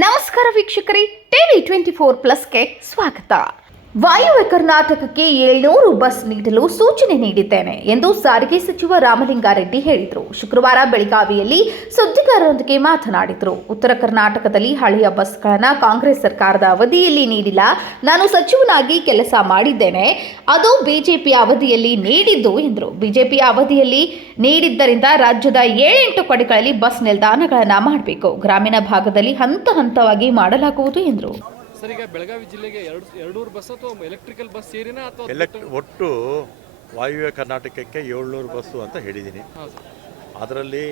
ನಮಸ್ಕಾರ ವೀಕ್ಷಕರೇ, TV24+ಗೆ ಸ್ವಾಗತ. ವಾಯುವ್ಯ ಕರ್ನಾಟಕಕ್ಕೆ 700 ಬಸ್ ನೀಡಲು ಸೂಚನೆ ನೀಡಿದ್ದೇನೆ ಎಂದು ಸಾರಿಗೆ ಸಚಿವ ರಾಮಲಿಂಗಾರೆಡ್ಡಿ ಹೇಳಿದರು. ಶುಕ್ರವಾರ ಬೆಳಗಾವಿಯಲ್ಲಿ ಸುದ್ದಿಗಾರರೊಂದಿಗೆ ಮಾತನಾಡಿದರು. ಉತ್ತರ ಕರ್ನಾಟಕದಲ್ಲಿ ಹಳೆಯ ಬಸ್ಗಳನ್ನು ಕಾಂಗ್ರೆಸ್ ಸರ್ಕಾರದ ಅವಧಿಯಲ್ಲಿ ನೀಡಿಲ್ಲ. ನಾನು ಸಚಿವನಾಗಿ ಕೆಲಸ ಮಾಡಿದ್ದೇನೆ. ಅದು ಬಿಜೆಪಿ ಅವಧಿಯಲ್ಲಿ ನೀಡಿದ್ದು ಎಂದರು. ಬಿಜೆಪಿಯ ಅವಧಿಯಲ್ಲಿ ನೀಡಿದ್ದರಿಂದ ರಾಜ್ಯದ 7-8 ಕಡೆಗಳಲ್ಲಿ ಬಸ್ ನಿಲ್ದಾಣಗಳನ್ನು ಮಾಡಬೇಕು. ಗ್ರಾಮೀಣ ಭಾಗದಲ್ಲಿ ಹಂತ ಹಂತವಾಗಿ ಮಾಡಲಾಗುವುದು ಎಂದರು. ಸರ್, ಈಗ ಬೆಳಗಾವಿ ಜಿಲ್ಲೆಗೆ 200 ಬಸ್ ಅಥವಾ ಎಲೆಕ್ಟ್ರಿಕಲ್ ಬಸ್ ಸೇರಿನಾ ಅಥವಾ ಒಟ್ಟು ವಾಯುವ್ಯ ಕರ್ನಾಟಕಕ್ಕೆ 700 ಬಸ್ಸು ಅಂತ ಹೇಳಿದ್ದೀನಿ. ಅದರಲ್ಲಿ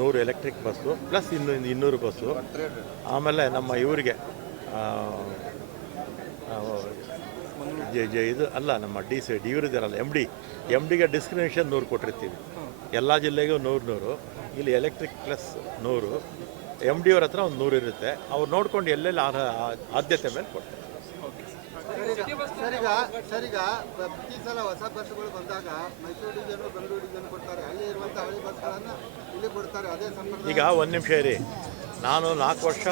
100 ಎಲೆಕ್ಟ್ರಿಕ್ ಬಸ್ಸು ಪ್ಲಸ್ 200 ಬಸ್ಸು. ಆಮೇಲೆ ನಮ್ಮ ಇವರಿಗೆ ಇದು ಅಲ್ಲ, ನಮ್ಮ ಇವರಿದ್ದಾರಲ್ಲ ಎಮ್ ಡಿಗೆ ಡಿಸ್ಕ್ರಿಮಿನೇಷನ್ 100 ಕೊಟ್ಟಿರ್ತೀವಿ. ಎಲ್ಲ ಜಿಲ್ಲೆಗೂ 100 ಇಲ್ಲಿ ಎಲೆಕ್ಟ್ರಿಕ್ ಪ್ಲಸ್ 100. ಎಮ್ ಡಿ ಅವ್ರ ಹತ್ರ ಒಂದು 100 ಇರುತ್ತೆ. ಅವ್ರು ನೋಡ್ಕೊಂಡು ಎಲ್ಲೆಲ್ಲಿ ಆದ್ಯತೆ ಮೇಲೆ ಕೊಡ್ತಾರೆ. ಸರ್, ಈಗ ಪ್ರತಿ ಸಲ ಹೊಸ ಬಸ್ಸುಗಳು ಬಂದಾಗ ಮೈಸೂರು ಡಿವಿಷನ್ ಬೆಂಗಳೂರು ಡಿವಿಷನ್ ಕೊಡ್ತಾರೆ. ಅಲ್ಲಿ ಇರುವಂಥ ಹಳೆ ಬಸ್ಗಳನ್ನು ಇಲ್ಲಿ ಕೊಡ್ತಾರೆ. ಅದೇ ಸಂಪ್ರದಾಯ. ಈಗ ಒಂದು ನಿಮಿಷ ಇರಿ. ನಾನು 4 ವರ್ಷ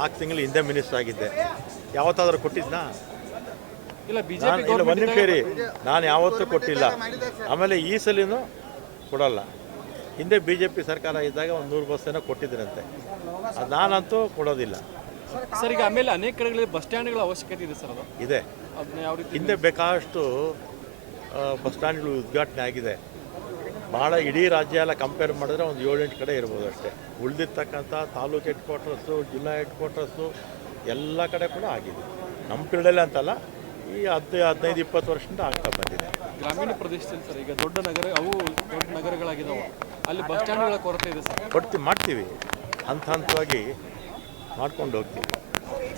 4 ತಿಂಗಳು ಹಿಂದೆ ಮಿನಿಸ್ಟರ್ ಆಗಿದ್ದೆ. ಯಾವತ್ತಾದ್ರೂ ಕೊಟ್ಟಿದ್ನಾ? ಇಲ್ಲ, ಒಂದು ನಿಮಿಷ ಇರಿ. ನಾನು ಯಾವತ್ತೂ ಕೊಟ್ಟಿಲ್ಲ. ಆಮೇಲೆ ಈ ಸಲಿನೂ ಕೊಡಲ್ಲ. ಹಿಂದೆ BJP ಸರ್ಕಾರ ಇದ್ದಾಗ ಒಂದು 100 ಬಸ್ಸನ್ನು ಕೊಟ್ಟಿದ್ದರಂತೆ. ಅದು ನಾನಂತೂ ಕೊಡೋದಿಲ್ಲ. ಸರ್, ಈಗ ಆಮೇಲೆ ಅನೇಕ ಕಡೆಗಳಲ್ಲಿ ಬಸ್ ಸ್ಟ್ಯಾಂಡ್ಗಳ ಅವಶ್ಯಕತೆ ಇದೆ ಸರ್. ಅದು ಇದೆ. ಅದನ್ನ ಯಾವ ರೀತಿ ಹಿಂದೆ ಬೇಕಾದಷ್ಟು ಬಸ್ ಸ್ಟ್ಯಾಂಡ್ಗಳು ಉದ್ಘಾಟನೆ ಆಗಿದೆ. ಭಾಳ ಇಡೀ ರಾಜ್ಯ ಎಲ್ಲ ಕಂಪೇರ್ ಮಾಡಿದ್ರೆ ಒಂದು 7-8 ಕಡೆ ಇರ್ಬೋದು ಅಷ್ಟೇ. ಉಳಿದಿರ್ತಕ್ಕಂಥ ತಾಲೂಕು ಹೆಡ್ ಕ್ವಾರ್ಟರ್ಸು, ಜಿಲ್ಲಾ ಹೆಡ್ ಕ್ವಾರ್ಟರ್ಸು ಎಲ್ಲ ಕಡೆ ಕೂಡ ಆಗಿದೆ. ನಮ್ಮ ಫೀಲ್ಡಲ್ಲೇ ಅಂತಲ್ಲ, ಈ 15-20 ವರ್ಷದಿಂದ ಆಗ್ತಾ ಬಂದಿದೆ. ಗ್ರಾಮೀಣ ಪ್ರದೇಶದಲ್ಲಿ ಸರ್, ಈಗ ದೊಡ್ಡ ನಗರಗಳಾಗಿದ್ದಾವೆ, ಅಲ್ಲಿ ಬಸ್ ಸ್ಟ್ಯಾಂಡ್ಗಳ ಕೊರತೆ ಇದೆ ಸರ್. ಮಾಡ್ತೀವಿ, ಹಂತವಾಗಿ ಮಾಡ್ಕೊಂಡು ಹೋಗ್ತೀವಿ.